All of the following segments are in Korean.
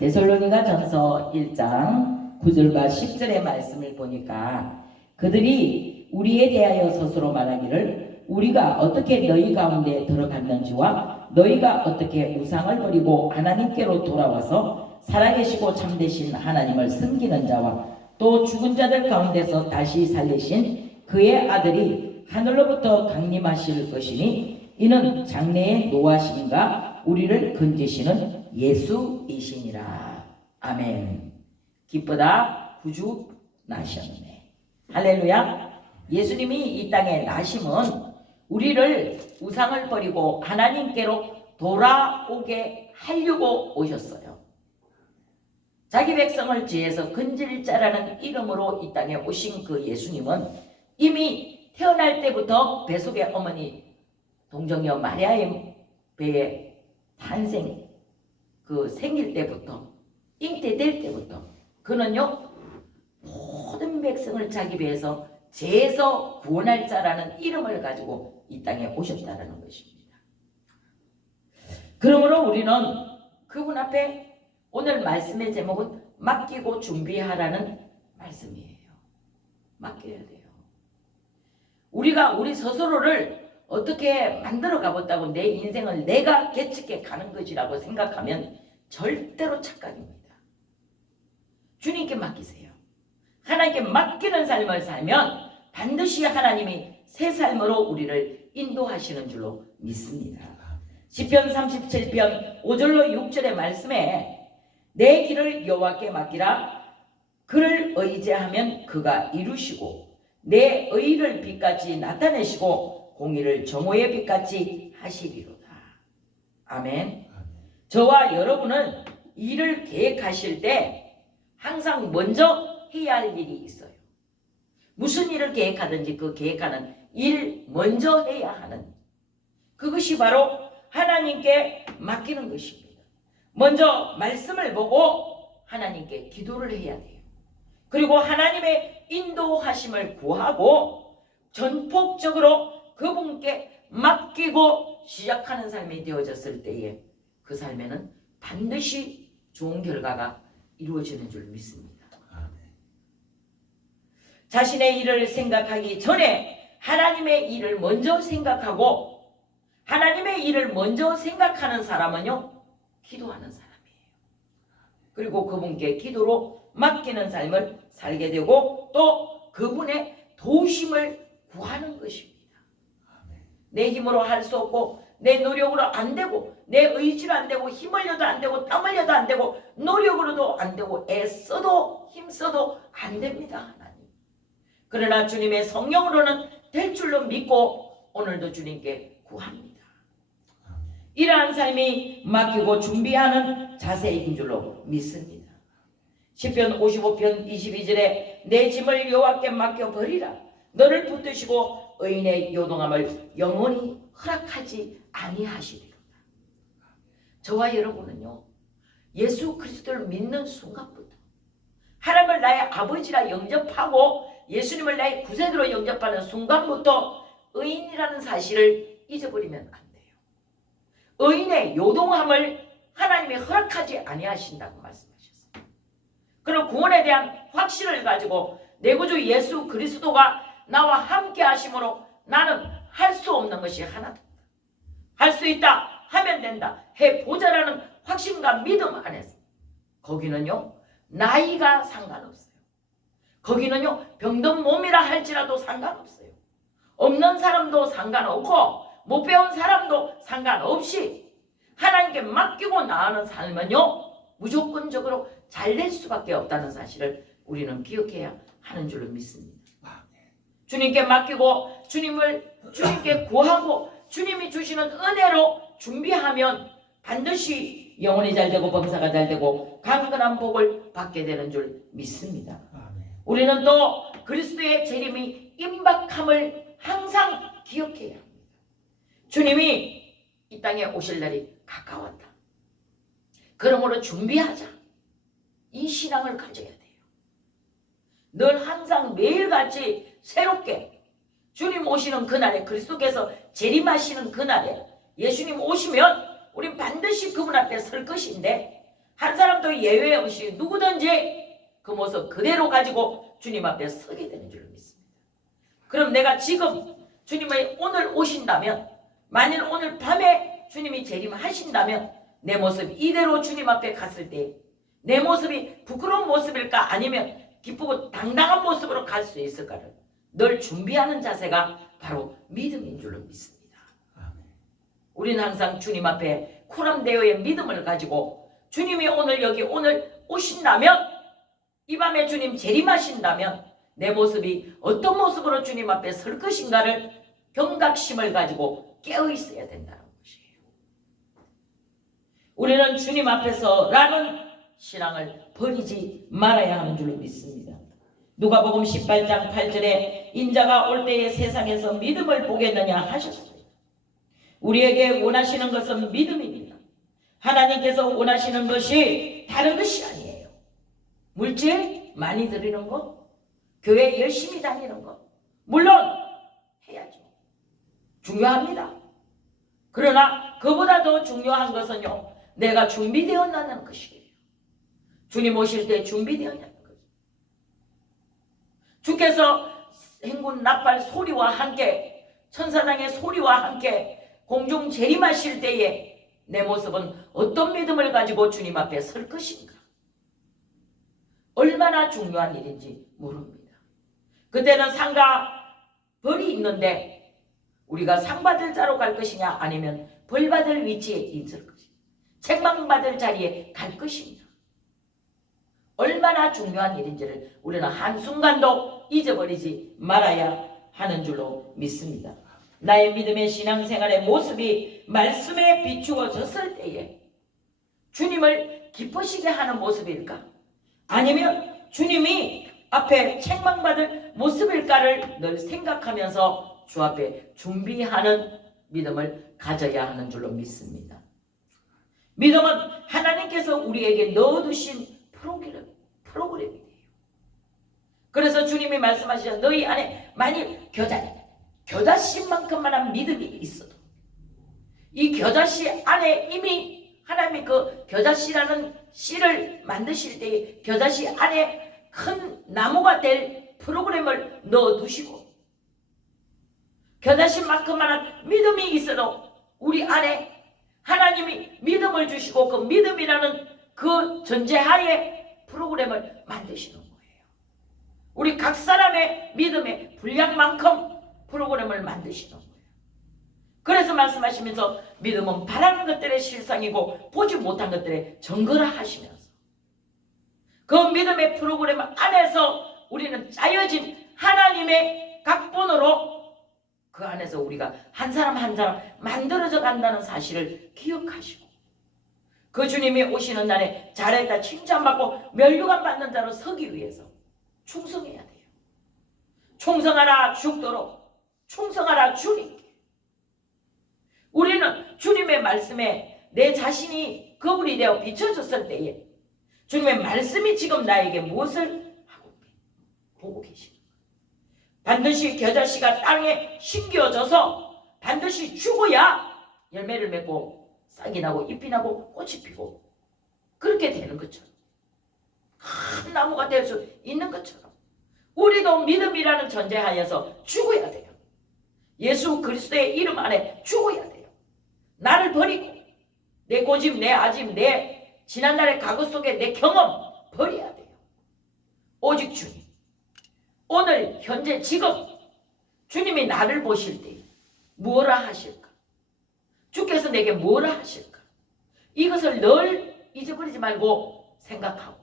데살로니가전서 1장 9절과 10절의 말씀을 보니까 그들이 우리에 대하여 스스로 말하기를 우리가 어떻게 너희 가운데 들어갔는지와 너희가 어떻게 우상을 버리고 하나님께로 돌아와서 살아계시고 참되신 하나님을 섬기는 자와 또 죽은 자들 가운데서 다시 살리신 그의 아들이 하늘로부터 강림하실 것이니 이는 장래의 노하심과 우리를 건지시는 예수이시니라. 아멘. 기쁘다 구주 나셨네. 할렐루야. 예수님이 이 땅에 나심은 우리를 우상을 버리고 하나님께로 돌아오게 하려고 오셨어요. 자기 백성을 죄에서 건질 자라는 이름으로 이 땅에 오신 그 예수님은 이미 태어날 때부터 뱃속의 어머니 동정녀 마리아의 배에 탄생 그 생길 때부터 잉태될 때부터 그는요 모든 백성을 자기 배에서 죄에서 구원할 자라는 이름을 가지고 이 땅에 오셨다는 것입니다. 그러므로 우리는 그분 앞에 오늘 말씀의 제목은 맡기고 준비하라는 말씀이에요. 맡겨야 돼요. 우리가 우리 스스로를 어떻게 만들어 가봤다고 내 인생을 내가 개척해 가는 것이라고 생각하면 절대로 착각입니다. 주님께 맡기세요. 하나님께 맡기는 삶을 살면 반드시 하나님이 새 삶으로 우리를 인도하시는 줄로 믿습니다. 시편 37편 5절로 6절의 말씀에 내 길을 여호와께 맡기라. 그를 의지하면 그가 이루시고 내 의를 빛같이 나타내시고 공의를 정오의 빛같이 하시리로다. 아멘. 저와 여러분은 일을 계획하실 때 항상 먼저 해야 할 일이 있어요. 무슨 일을 계획하든지 그 계획하는 일 먼저 해야 하는 그것이 바로 하나님께 맡기는 것입니다. 먼저 말씀을 보고 하나님께 기도를 해야 돼요. 그리고 하나님의 인도하심을 구하고 전폭적으로 그분께 맡기고 시작하는 삶이 되어졌을 때에 그 삶에는 반드시 좋은 결과가 이루어지는 줄 믿습니다. 자신의 일을 생각하기 전에 하나님의 일을 먼저 생각하고 하나님의 일을 먼저 생각하는 사람은요 기도하는 사람이에요. 그리고 그분께 기도로 맡기는 삶을 살게 되고 또 그분의 도우심을 구하는 것입니다. 내 힘으로 할 수 없고 내 노력으로 안 되고 내 의지로 안 되고 힘 흘려도 안 되고 땀 흘려도 안 되고 노력으로도 안 되고 애써도 힘써도 안 됩니다. 하나님. 그러나 주님의 성령으로는 될 줄로 믿고 오늘도 주님께 구합니다. 이러한 삶이 맡기고 준비하는 자세인 줄로 믿습니다. 시편 55편 22절에 내 짐을 여호와께 맡겨버리라. 너를 붙드시고 의인의 요동함을 영원히 허락하지 아니하시리로다. 저와 여러분은요 예수 그리스도를 믿는 순간부터 하나님을 나의 아버지라 영접하고 예수님을 나의 구세주로 영접하는 순간부터 의인이라는 사실을 잊어버리면 안 돼요. 의인의 요동함을 하나님이 허락하지 아니하신다고 말씀하셨어요. 그런 구원에 대한 확신을 가지고 내 구주 예수 그리스도가 나와 함께 하심으로 나는 할 수 없는 것이 하나도 없다. 할 수 있다. 하면 된다. 해보자라는 확신과 믿음 안에서 거기는요 나이가 상관없어요. 거기는요 병든 몸이라 할지라도 상관없어요. 없는 사람도 상관없고 못 배운 사람도 상관없이 하나님께 맡기고 나아가는 삶은요 무조건적으로 잘 될 수밖에 없다는 사실을 우리는 기억해야 하는 줄로 믿습니다. 주님께 맡기고 주님께 구하고 주님이 주시는 은혜로 준비하면 반드시 영혼이 잘 되고 범사가 잘 되고 강건한 복을 받게 되는 줄 믿습니다. 우리는 또 그리스도의 재림이 임박함을 항상 기억해야 합니다. 주님이 이 땅에 오실 날이 가까웠다. 그러므로 준비하자. 이 신앙을 가져야 돼요. 늘 항상 매일같이 새롭게 주님 오시는 그날에 그리스도께서 재림하시는 그날에 예수님 오시면 우린 반드시 그분 앞에 설 것인데 한 사람도 예외 없이 누구든지 그 모습 그대로 가지고 주님 앞에 서게 되는 줄 믿습니다. 그럼 내가 지금 주님이 오늘 오신다면, 만일 오늘 밤에 주님이 재림하신다면 내 모습 이대로 주님 앞에 갔을 때 내 모습이 부끄러운 모습일까, 아니면 기쁘고 당당한 모습으로 갈 수 있을까를 늘 준비하는 자세가 바로 믿음인 줄로 믿습니다. 우리는 항상 주님 앞에 코람데오의 믿음을 가지고 주님이 오늘 오신다면, 이 밤에 주님 재림하신다면 내 모습이 어떤 모습으로 주님 앞에 설 것인가를 경각심을 가지고 깨어 있어야 된다는 것이에요. 우리는 주님 앞에서라는 신앙을 버리지 말아야 하는 줄로 믿습니다. 누가복음 18장 8절에 인자가 올 때에 세상에서 믿음을 보겠느냐 하셨어요. 우리에게 원하시는 것은 믿음입니다. 하나님께서 원하시는 것이 다른 것이 아니에요. 물질 많이 드리는 것, 교회 열심히 다니는 것, 물론 해야죠. 중요합니다. 그러나 그보다 더 중요한 것은요, 내가 준비되었다는 것이에요. 주님 오실 때 준비되었냐는 거죠. 주께서 행군 나팔 소리와 함께, 천사장의 소리와 함께 공중 재림하실 때에 내 모습은 어떤 믿음을 가지고 주님 앞에 설 것인가, 얼마나 중요한 일인지 모릅니다. 그때는 상과 벌이 있는데 우리가 상 받을 자로 갈 것이냐, 아니면 벌 받을 위치에 있을 것이냐, 책망받을 자리에 갈 것이냐, 얼마나 중요한 일인지를 우리는 한순간도 잊어버리지 말아야 하는 줄로 믿습니다. 나의 믿음의 신앙생활의 모습이 말씀에 비추어졌을 때에 주님을 기쁘시게 하는 모습일까, 아니면 주님이 앞에 책망받을 모습일까를 늘 생각하면서 주 앞에 준비하는 믿음을 가져야 하는 줄로 믿습니다. 믿음은 하나님께서 우리에게 넣어두신 프로그램이에요. 그래서 주님이 말씀하시죠. 너희 안에 만일 겨자씨만큼만한 믿음이 있어도, 이 겨자씨 안에 이미 하나님이 그 겨자씨라는 씨를 만드실 때 겨자씨 안에 큰 나무가 될 프로그램을 넣어두시고, 겨자씨만큼만한 믿음이 있어도 우리 안에 하나님이 믿음을 주시고 그 믿음이라는 그 전제하에 프로그램을 만드시는 거예요. 우리 각 사람의 믿음의 분량만큼 프로그램을 만드시는 거예요. 그래서 말씀하시면서 믿음은 바라는 것들의 실상이고 보지 못한 것들의 증거라 하시면서, 그 믿음의 프로그램 안에서 우리는 짜여진 하나님의 각본으로 그 안에서 우리가 한 사람 한 사람 만들어져 간다는 사실을 기억하시고, 그 주님이 오시는 날에 잘했다 칭찬받고 면류관 받는 자로 서기 위해서 충성해야 돼요. 충성하라 죽도록 충성하라 주님께. 우리는 주님의 말씀에 내 자신이 거울이 되어 비춰졌을 때에 주님의 말씀이 지금 나에게 무엇을 하고 보고 계십니까? 반드시 겨자씨가 땅에 심겨져서 반드시 죽어야 열매를 맺고 싹이 나고 잎이 나고 꽃이 피고 그렇게 되는 것처럼, 큰 나무가 될 수 있는 것처럼 우리도 믿음이라는 전제하에서 죽어야 돼요. 예수 그리스도의 이름 안에 죽어야 돼요. 나를 버리고 내 고집, 내 아집, 내 지난날의 과거 속에 내 경험 버려야 돼요. 오직 주님, 오늘 현재 지금 주님이 나를 보실 때 뭐라 하실까? 주께서 내게 뭐라 하실까? 이것을 늘 잊어버리지 말고 생각하고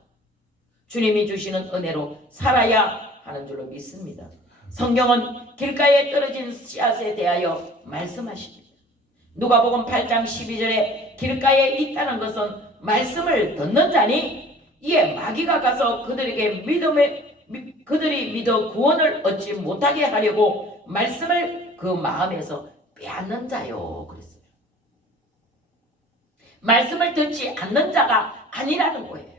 주님이 주시는 은혜로 살아야 하는 줄로 믿습니다. 성경은 길가에 떨어진 씨앗에 대하여 말씀하십니다. 누가복음 8장 12절에 길가에 있다는 것은 말씀을 듣는 자니 이에 마귀가 가서 그들이 믿어 구원을 얻지 못하게 하려고 말씀을 그 마음에서 빼앗는 자요 그랬어요. 말씀을 듣지 않는 자가 아니라는 거예요.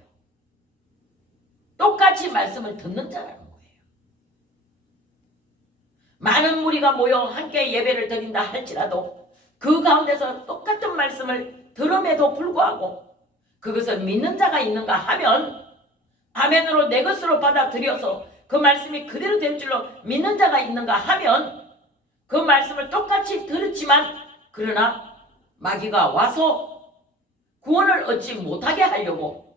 똑같이 말씀을 듣는 자라는 거예요. 많은 무리가 모여 함께 예배를 드린다 할지라도 그 가운데서 똑같은 말씀을 들음에도 불구하고 그것을 믿는 자가 있는가 하면 아멘으로 내 것으로 받아들여서 그 말씀이 그대로 될 줄로 믿는 자가 있는가 하면 그 말씀을 똑같이 들었지만 그러나 마귀가 와서 구원을 얻지 못하게 하려고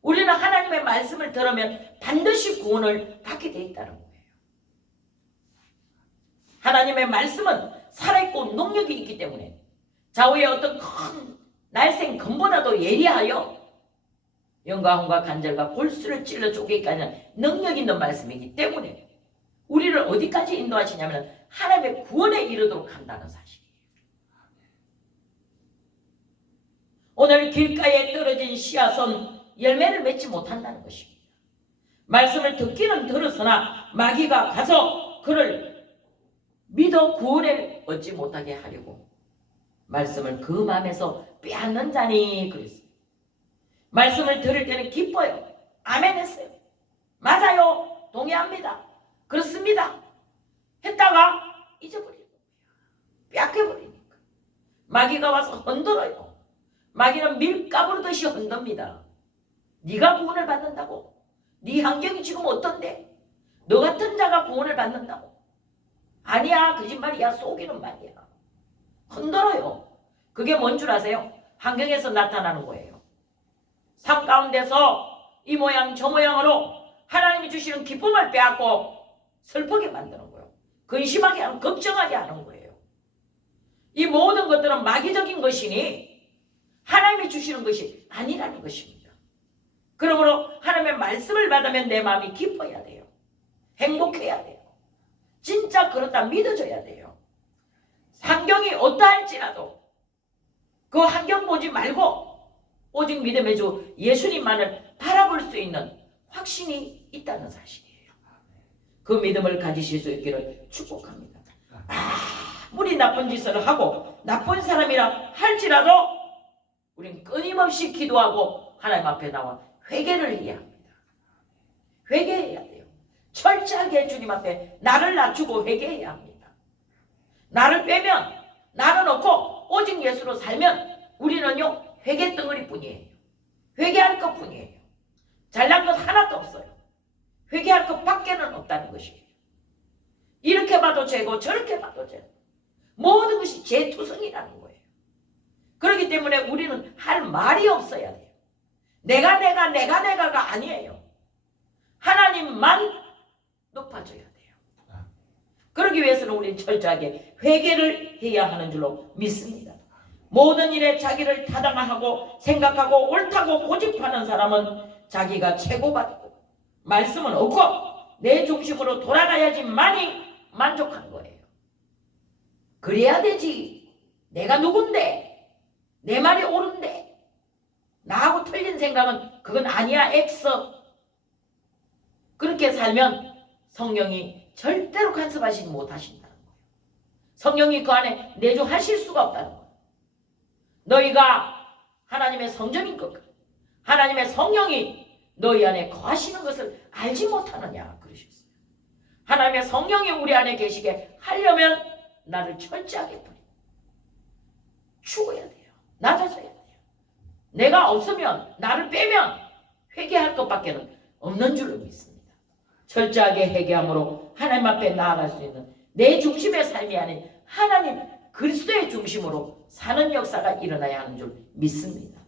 우리는 하나님의 말씀을 들으면 반드시 구원을 받게 돼 있다는 거예요. 하나님의 말씀은 살아있고 능력이 있기 때문에 좌우의 어떤 큰 날쌘 검보다도 예리하여 영과 혼과 간절과 골수를 찔러 쪼개기까지 하는 능력 있는 말씀이기 때문에 우리를 어디까지 인도하시냐면 하나님의 구원에 이르도록 한다는 사실이에요. 오늘 길가에 떨어진 씨앗은 열매를 맺지 못한다는 것입니다. 말씀을 듣기는 들었으나 마귀가 가서 그를 믿어 구원을 얻지 못하게 하려고 말씀을 그 마음에서 빼앗는 자니 그랬습니다. 말씀을 들을 때는 기뻐요. 아멘 했어요. 맞아요. 동의합니다. 그렇습니다. 했다가 잊어버리는 거예요. 빼앗겨버리니까. 마귀가 와서 흔들어요. 마귀는 밀가부르듯이 흔듭니다. 네가 구원을 받는다고? 네 환경이 지금 어떤데? 너 같은 자가 구원을 받는다고? 아니야. 거짓말이야. 속이는 말이야. 흔들어요. 그게 뭔 줄 아세요? 환경에서 나타나는 거예요. 삶 가운데서 이 모양 저 모양으로 하나님이 주시는 기쁨을 빼앗고 슬프게 만드는 거예요. 근심하게 하는, 걱정하게 하는 거예요. 이 모든 것들은 마귀적인 것이니 하나님이 주시는 것이 아니라는 것입니다. 그러므로 하나님의 말씀을 받으면 내 마음이 기뻐야 돼요. 행복해야 돼요. 진짜 그렇다 믿어져야 돼요. 환경이 어떠할지라도 그 환경 보지 말고 오직 믿음의 주 예수님만을 바라볼 수 있는 확신이 있다는 사실이에요. 그 믿음을 가지실 수 있기를 축복합니다. 아무리 나쁜 짓을 하고 나쁜 사람이라 할지라도 우린 끊임없이 기도하고 하나님 앞에 나와 회개를 해야 합니다. 회개해야 돼요. 철저하게 주님 앞에 나를 낮추고 회개해야 합니다. 나를 빼면 나를 놓고 오직 예수로 살면 우리는요 회개 덩어리 뿐이에요. 회개할 것 뿐이에요. 잘난 것 하나도 없어요. 회개할 것 밖에는 없다는 것이에요. 이렇게 봐도 죄고 저렇게 봐도 죄고 모든 것이 죄투성이라는 거예요. 그렇기 때문에 우리는 할 말이 없어야 돼요. 내가가 아니에요. 하나님만 높아져야 돼요. 그러기 위해서는 우리는 철저하게 회개를 해야 하는 줄로 믿습니다. 모든 일에 자기를 타당하고 생각하고 옳다고 고집하는 사람은 자기가 최고가 되고 말씀은 없고 내 중심으로 돌아가야지만이 만족한 거예요. 그래야 되지. 내가 누군데? 내 말이 옳은데? 나하고 틀린 생각은 그건 아니야. X. 그렇게 살면 성령이 절대로 간섭하시지 못하신다는 거예요. 성령이 그 안에 내주하실 수가 없다는 거예요. 너희가 하나님의 성전인 것, 하나님의 성령이 너희 안에 거하시는 것을 알지 못하느냐 그러셨어요. 하나님의 성령이 우리 안에 계시게 하려면 나를 철저하게 버리고 죽어야 돼요. 낮아져야 돼요. 내가 없으면, 나를 빼면 회개할 것밖에는 없는 줄로 믿습니다. 철저하게 회개함으로 하나님 앞에 나아갈 수 있는 내 중심의 삶이 아닌 하나님 그리스도의 중심으로 사는 역사가 일어나야 하는 줄 믿습니다.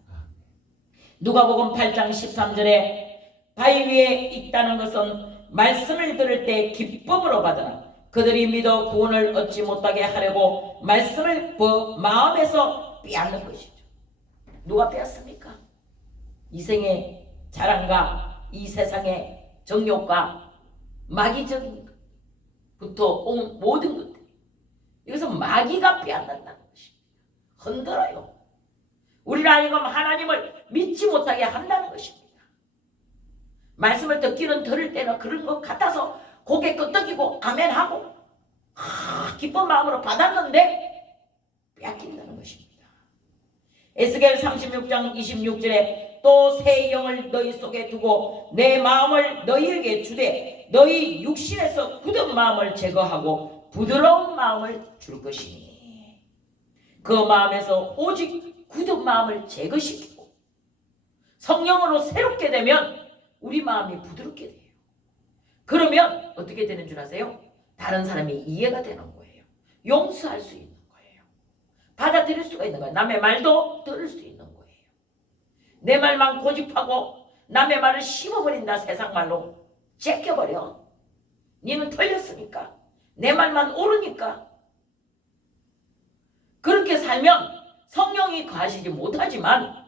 누가복음 8장 13절에 바위 위에 있다는 것은 말씀을 들을 때 기쁨으로 받으나 그들이 믿어 구원을 얻지 못하게 하려고 말씀을 그 마음에서 빼앗는 것이죠. 누가 빼앗습니까? 이생의 자랑과 이 세상의 정욕과 마귀적인 것부터 온 모든 것들, 이것은 마귀가 빼앗는다는 것입니다. 흔들어요. 우리는 아니면 하나님을 믿지 못하게 한다는 것입니다. 말씀을 듣기는 들을 때는 그런 것 같아서 고개 끄덕이고 아멘하고 기쁜 마음으로 받았는데 빼앗긴다는 것입니다. 에스겔 36장 26절에 또 새 영을 너희 속에 두고 내 마음을 너희에게 주되 너희 육신에서 굳은 마음을 제거하고 부드러운 마음을 줄 것이니 그 마음에서 오직 굳은 마음을 제거시키고 성령으로 새롭게 되면 우리 마음이 부드럽게 돼요. 그러면 어떻게 되는 줄 아세요? 다른 사람이 이해가 되는 거예요. 용서할 수 있는 거예요. 받아들일 수가 있는 거예요. 남의 말도 들을 수 있는 거예요. 내 말만 고집하고 남의 말을 씹어버린다. 세상 말로 제껴버려. 니는 틀렸으니까. 내 말만 옳으니까. 그렇게 살면 성령이 거하시지 못하지만,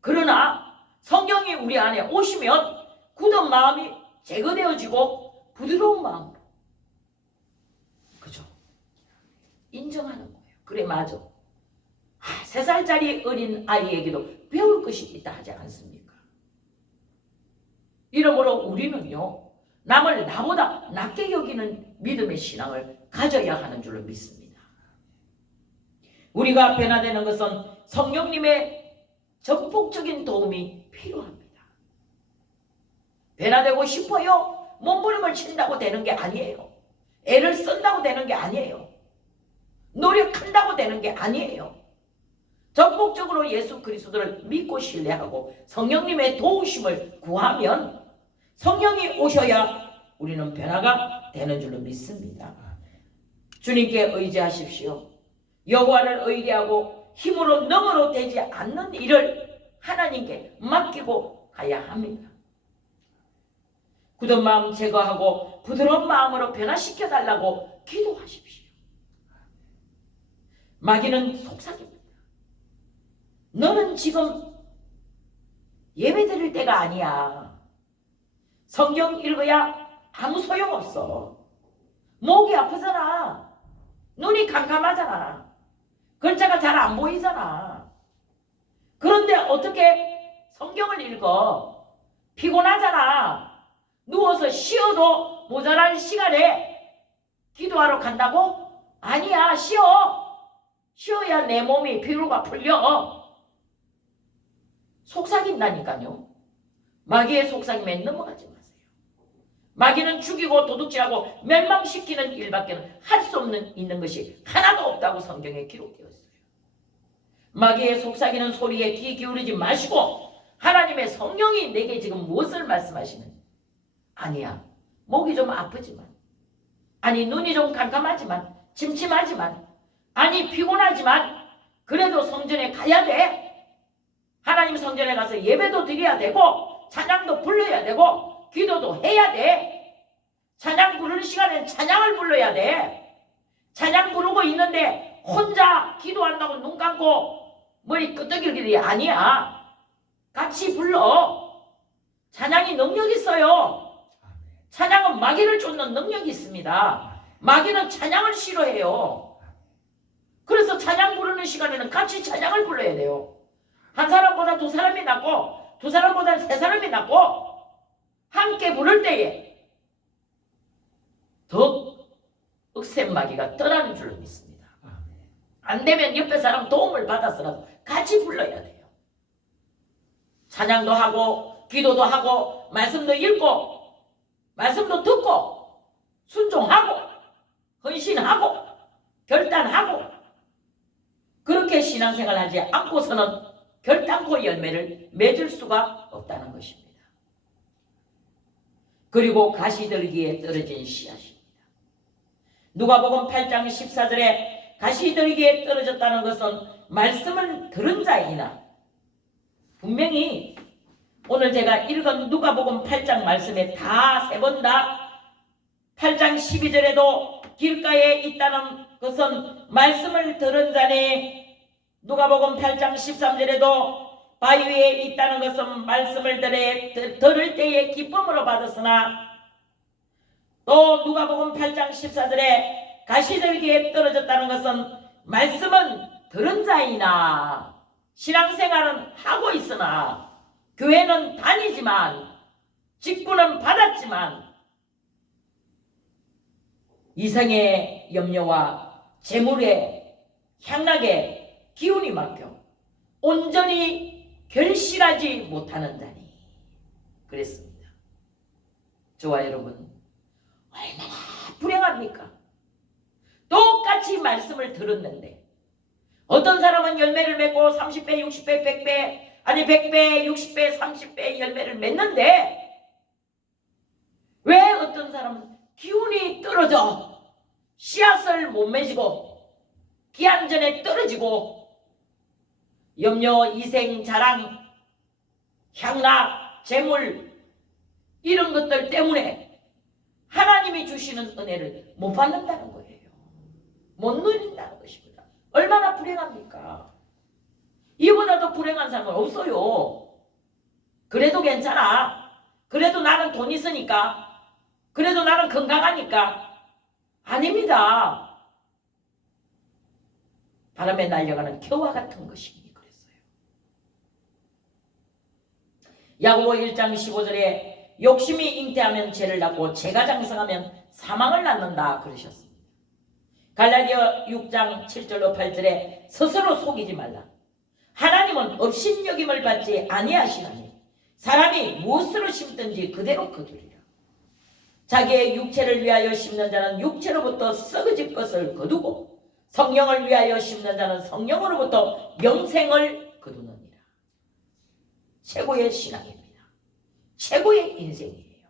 그러나 성령이 우리 안에 오시면 굳은 마음이 제거되어지고 부드러운 마음으로, 그죠? 인정하는 거예요. 그래, 맞아. 3살짜리 어린 아이에게도 배울 것이 있다 하지 않습니까? 이러므로 우리는요, 남을 나보다 낮게 여기는 믿음의 신앙을 가져야 하는 줄로 믿습니다. 우리가 변화되는 것은 성령님의 전폭적인 도움이 필요합니다. 변화되고 싶어요? 몸부림을 친다고 되는 게 아니에요. 애를 쓴다고 되는 게 아니에요. 노력한다고 되는 게 아니에요. 전폭적으로 예수 그리스도를 믿고 신뢰하고 성령님의 도우심을 구하면 성령이 오셔야 우리는 변화가 되는 줄로 믿습니다. 주님께 의지하십시오. 여호와를 의뢰하고 힘으로 능으로 되지 않는 일을 하나님께 맡기고 가야 합니다. 굳은 마음 제거하고 부드러운 마음으로 변화시켜 달라고 기도하십시오. 마귀는 속삭입니다. 너는 지금 예배 드릴 때가 아니야. 성경 읽어야 아무 소용없어. 목이 아프잖아. 눈이 캄캄하잖아. 글자가 잘 안 보이잖아. 그런데 어떻게 성경을 읽어? 피곤하잖아. 누워서 쉬어도 모자랄 시간에 기도하러 간다고? 아니야, 쉬어. 쉬어야 내 몸이 피로가 풀려. 속삭인다니까요. 마귀의 속삭임에 넘어가지 마세요. 마귀는 죽이고 도둑질하고 멸망시키는 일밖에 할 수 있는 것이 하나도 없다고 성경에 기록되어 있어요. 마귀의 속삭이는 소리에 귀 기울이지 마시고 하나님의 성령이 내게 지금 무엇을 말씀하시는지. 아니야, 목이 좀 아프지만, 아니 눈이 좀 캄캄하지만, 침침하지만, 아니 피곤하지만 그래도 성전에 가야 돼. 하나님 성전에 가서 예배도 드려야 되고 찬양도 불러야 되고 기도도 해야 돼. 찬양 부르는 시간엔 찬양을 불러야 돼. 찬양 부르고 있는데 혼자 기도한다고 눈 감고 머리 끄덕일 일이 아니야. 같이 불러. 찬양이 능력 있어요. 찬양은 마귀를 쫓는 능력이 있습니다. 마귀는 찬양을 싫어해요. 그래서 찬양 부르는 시간에는 같이 찬양을 불러야 돼요. 한 사람보다 두 사람이 낫고 두 사람보다 세 사람이 낫고 함께 부를 때에 더 억센 마귀가 떠나는 줄로 믿습니다. 안 되면 옆에 사람 도움을 받아서라도 같이 불러야 돼요. 찬양도 하고 기도도 하고 말씀도 읽고 말씀도 듣고 순종하고 헌신하고 결단하고 그렇게 신앙생활 하지 않고서는 결단코 열매를 맺을 수가 없다는 것입니다. 그리고 가시들기에 떨어진 씨앗입니다. 누가복음 8장 14절에 가시들기에 떨어졌다는 것은 말씀을 들은 자이나, 분명히 오늘 제가 읽은 누가복음 8장 말씀에 다 세 번 다 8장 12절에도 길가에 있다는 것은 말씀을 들은 자니, 누가복음 8장 13절에도 바위 위에 있다는 것은 말씀을 들을 때에 기쁨으로 받았으나, 또 누가복음 8장 14절에 가시들기에 떨어졌다는 것은 말씀은 들은 자이나 신앙생활은 하고 있으나 교회는 다니지만 직분은 받았지만 이성의 염려와 재물의 향락에 기운이 막혀 온전히 결실하지 못하는 자니 그랬습니다. 저와 여러분 얼마나 불행합니까? 똑같이 말씀을 들었는데 어떤 사람은 열매를 맺고 30배, 60배, 100배 아니 100배, 60배, 30배 열매를 맺는데 왜 어떤 사람은 기운이 떨어져 씨앗을 못 맺고 기한 전에 떨어지고 염려, 이생, 자랑, 향락, 재물 이런 것들 때문에 하나님이 주시는 은혜를 못 받는다는 거예요. 못 누린다는 것입니다. 얼마나 불행합니까? 이보다 더 불행한 사람은 없어요. 그래도 괜찮아. 그래도 나는 돈 있으니까. 그래도 나는 건강하니까. 아닙니다. 바람에 날려가는 겨와 같은 것이니 그랬어요. 야고보 1장 15절에 욕심이 잉태하면 죄를 낳고 죄가 장성하면 사망을 낳는다 그러셨습니다. 갈라디아 6장 7절로 8절에 스스로 속이지 말라. 하나님은 업신여김을 받지 아니하시나니 사람이 무엇으로 심든지 그대로 거두리라. 자기의 육체를 위하여 심는 자는 육체로부터 썩어질 것을 거두고 성령을 위하여 심는 자는 성령으로부터 영생을 거두느니라. 최고의 신앙입니다. 최고의 인생이에요.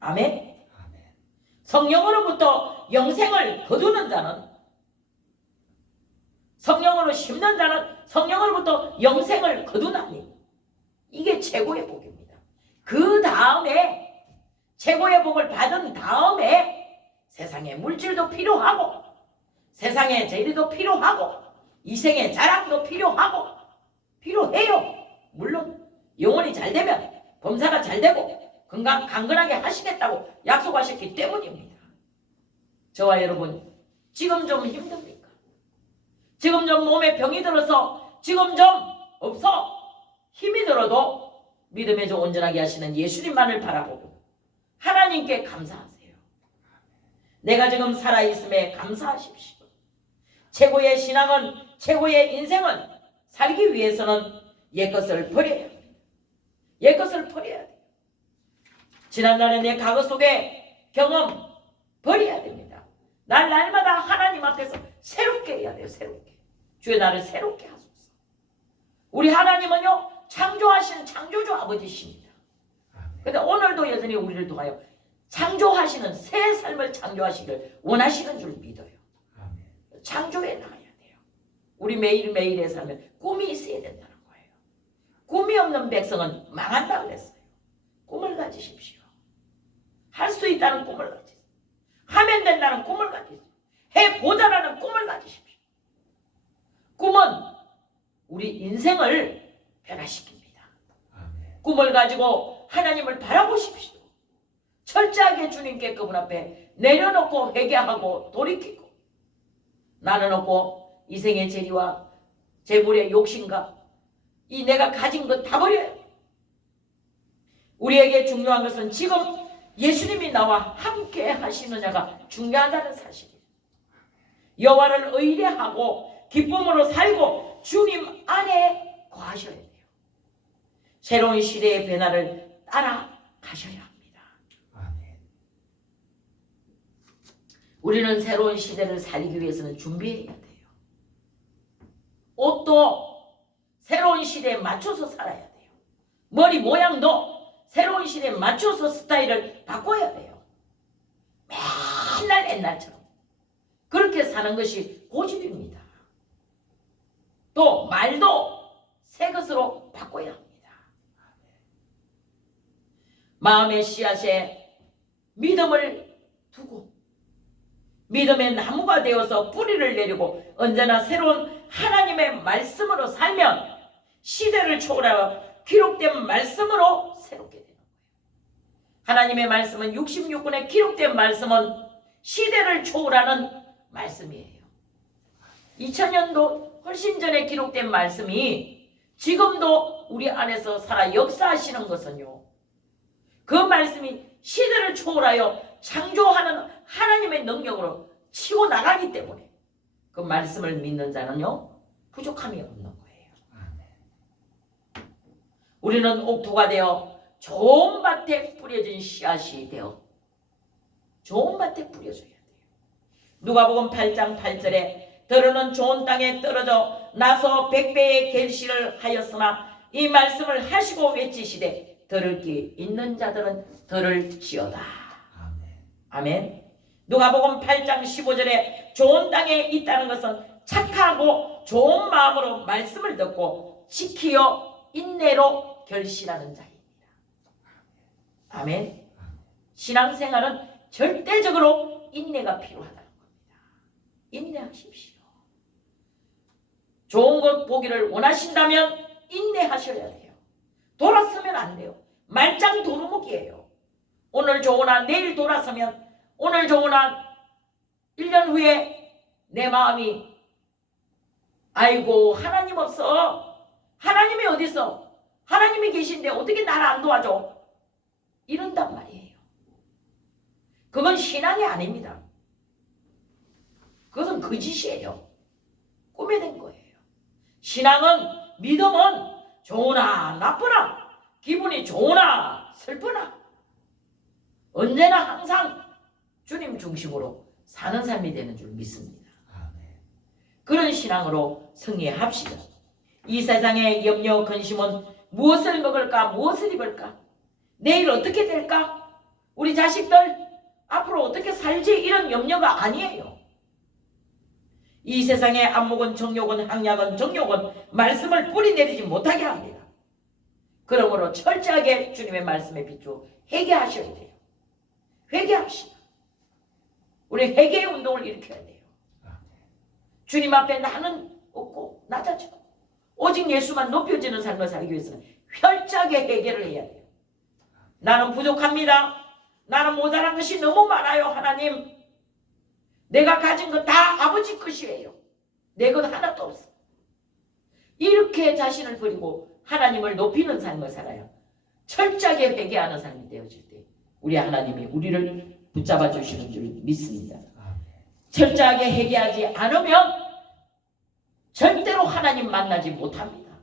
아멘. 성령으로부터 영생을 거두는 자는, 성령으로 심는 자는 성령으로부터 영생을 거두나니 이게 최고의 복입니다. 그 다음에 최고의 복을 받은 다음에 세상의 물질도 필요하고 세상의 재리도 필요하고 이생의 자랑도 필요하고 필요해요. 물론 영혼이 잘 되면 범사가 잘 되고 강건하게 하시겠다고 약속하셨기 때문입니다. 저와 여러분 지금 좀 힘듭니까? 지금 좀 몸에 병이 들어서 지금 좀 없어 힘이 들어도 믿음에 좀 온전하게 하시는 예수님만을 바라보고 하나님께 감사하세요. 내가 지금 살아있음에 감사하십시오. 최고의 신앙은, 최고의 인생은 살기 위해서는 옛것을 버려야 합니다. 옛것을 버려야 돼요. 지난날의 내 과거 속의 경험 버려야 됩니다. 날마다 하나님 앞에서 새롭게 해야 돼요. 새롭게. 주의 나를 새롭게 하소서. 우리 하나님은요 창조하시는 창조주 아버지십니다. 그런데 오늘도 여전히 우리를 통하여 창조하시는 새 삶을 창조하시길 원하시는 줄 믿어요. 창조해 나가야 돼요. 우리 매일매일의 삶에 꿈이 있어야 된다는 거예요. 꿈이 없는 백성은 망한다 그랬어요. 꿈을 가지십시오. 할 수 있다는 꿈을 가지십시오. 하면 된다는 꿈을 가지십시오. 해보자라는 꿈을 가지십시오. 꿈은 우리 인생을 변화시킵니다. 꿈을 가지고 하나님을 바라보십시오. 철저하게 주님께 그분 앞에 내려놓고 회개하고 돌이키고 나는 없고 이생의 재리와 재물의 욕심과 이 내가 가진 것 다 버려야 돼. 우리에게 중요한 것은 지금 예수님이 나와 함께 하시느냐가 중요하다는 사실이에요. 여호와를 의뢰하고 기쁨으로 살고 주님 안에 거하셔야 돼요. 새로운 시대의 변화를 따라가셔야 합니다. 우리는 새로운 시대를 살기 위해서는 준비해야 돼요. 옷도 새로운 시대에 맞춰서 살아야 돼요. 머리 모양도 새로운 시대에 맞춰서 스타일을 바꿔야 돼요. 맨날 옛날처럼 그렇게 사는 것이 고집입니다. 또 말도 새 것으로 바꿔야 합니다. 마음의 씨앗에 믿음을 두고 믿음의 나무가 되어서 뿌리를 내리고 언제나 새로운 하나님의 말씀으로 살면 시대를 초월하여 기록된 말씀으로 새롭게 되는 거예요. 하나님의 말씀은 66권에 기록된 말씀은 시대를 초월하는 말씀이에요. 2000년도 훨씬 전에 기록된 말씀이 지금도 우리 안에서 살아 역사하시는 것은요. 그 말씀이 시대를 초월하여 창조하는 하나님의 능력으로 치고 나가기 때문에 그 말씀을 믿는 자는요. 부족함이 없는 거예요. 우리는 옥토가 되어 좋은 밭에 뿌려진 씨앗이 되어 좋은 밭에 뿌려져야 돼요. 누가복음 8장 8절에 더러는 좋은 땅에 떨어져 나서 100배의 결실을 하였으나 이 말씀을 하시고 외치시되 들을 귀 있는 자들은 들을지어다. 아멘. 누가복음 8장 15절에 좋은 땅에 있다는 것은 착하고 좋은 마음으로 말씀을 듣고 지키어 인내로 결실하는 자입니다. 아멘. 신앙생활은 절대적으로 인내가 필요하다는 겁니다. 인내하십시오. 좋은 것 보기를 원하신다면 인내하셔야 돼요. 돌아서면 안 돼요. 말짱 도루묵이에요. 오늘 좋으나 내일 돌아서면, 오늘 좋으나 1년 후에 내 마음이 아이고 하나님 없어. 하나님이 어디 있어? 하나님이 계신데 어떻게 나를 안 도와줘? 이런단 말이에요. 그건 신앙이 아닙니다. 그것은 거짓이에요. 꾸며낸 거예요. 신앙은, 믿음은 좋으나 나쁘나, 기분이 좋으나 슬프나 언제나 항상 주님 중심으로 사는 삶이 되는 줄 믿습니다. 그런 신앙으로 승리합시다. 이 세상의 염려 근심은 무엇을 먹을까, 무엇을 입을까, 내일 어떻게 될까, 우리 자식들 앞으로 어떻게 살지, 이런 염려가 아니에요. 이 세상의 안목은 정욕은 향약은 정욕은 말씀을 뿌리내리지 못하게 합니다. 그러므로 철저하게 주님의 말씀에 비추어 회개하셔야 돼요. 회개합시다. 우리 회개의 운동을 일으켜야 돼요. 주님 앞에 나는 없고 낮아지고 오직 예수만 높여지는 삶을 살기 위해서는 철저하게 회개를 해야 돼요. 나는 부족합니다. 나는 모자란 것이 너무 많아요. 하나님, 내가 가진 거 다 아버지 것이에요. 내 것 하나도 없어. 이렇게 자신을 버리고 하나님을 높이는 삶을 살아야 철저하게 회개하는 삶이 되어질 때 우리 하나님이 우리를 붙잡아 주시는 줄 믿습니다. 철저하게 회개하지 않으면 절대로 하나님 만나지 못합니다.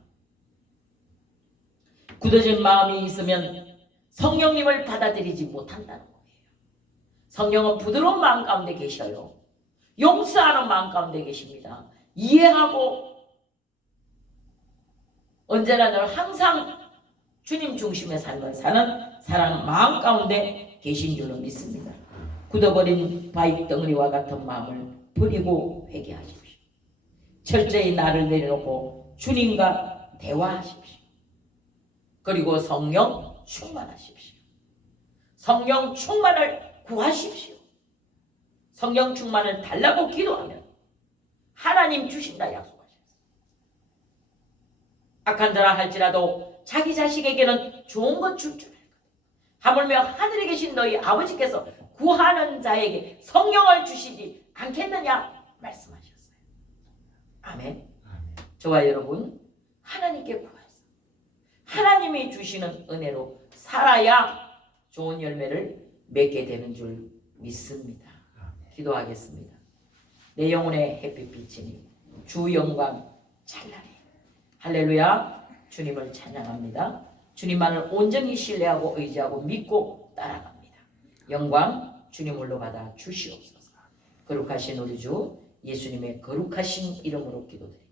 굳어진 마음이 있으면 성령님을 받아들이지 못한다는 거예요. 성령은 부드러운 마음 가운데 계셔요. 용서하는 마음 가운데 계십니다. 이해하고 언제나 늘 항상 주님 중심의 삶을 사는 사랑 마음 가운데 계신 줄로 믿습니다. 굳어버린 바위 덩어리와 같은 마음을 버리고 회개하십시오. 철저히 나를 내려놓고 주님과 대화하십시오. 그리고 성령 충만하십시오. 성령 충만을 구하십시오. 성령 충만을 달라고 기도하면 하나님 주신다 약속하셨어요. 악한 자라 할지라도 자기 자식에게는 좋은 것 줄 줄 알거든. 하물며 하늘에 계신 너희 아버지께서 구하는 자에게 성령을 주시지 않겠느냐 말씀하셨어요. 아멘. 저와 여러분, 하나님께 구하세요. 하나님이 주시는 은혜로 살아야 좋은 열매를 맺게 되는 줄 믿습니다. 기도하겠습니다. 내 영혼의 햇빛 비치니 주 영광 찬란해. 할렐루야. 주님을 찬양합니다. 주님만을 온전히 신뢰하고 의지하고 믿고 따라갑니다. 영광 주님을로 받아 주시옵소서. 거룩하신 우리 주 예수님의 거룩하신 이름으로 기도드립니다.